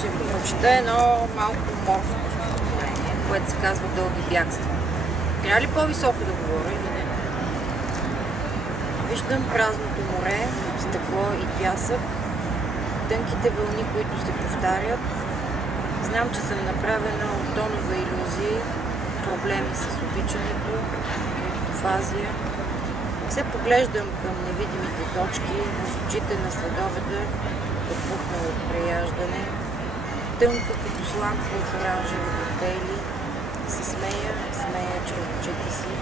Ще ви прочета едно малко морско стихотворение, което се казва "Дълги бягства". Трябва ли по-високо да говоря или не? Виждам празното море, стъкло и пясък, тънките вълни, които се повтарят. Знам, че съм направена от тонове илюзии, проблеми с обичането, криптофазия. Все поглеждам към невидимите точки, в очите на следобеда, отпухнало от преяждане, тънка като сламка от оранжеви коктейли, се смея чрез очите си.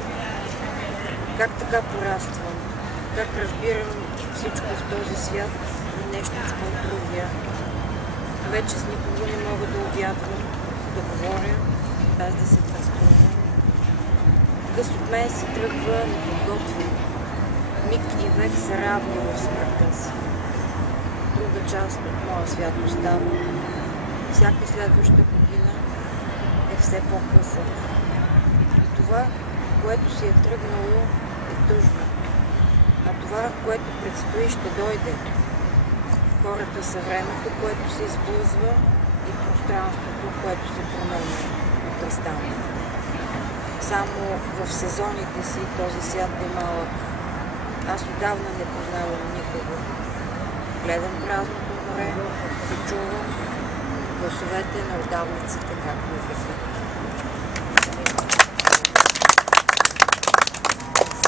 Как така пораствам? Как разбирам всичко в този свят и нещичко от другия? Вече с никого не мога да обядвам, да говоря, без да се тръскувам. Къс от мен се тръгва неподготвен. Миг и век са равни в смъртта си. Друга част от моя свят остава. Всяка следваща година е все по-къса. Това, което си е тръгнало, е тъжно. А това, което предстои, ще дойде. Хората са времето, което се изплъзва, и пространството, което се променя непрестанно. Само в сезоните си този свят е малък. Аз отдавна не познавам никого. Гледам празното море и чувам гласовете на отдавниците, както в ефир.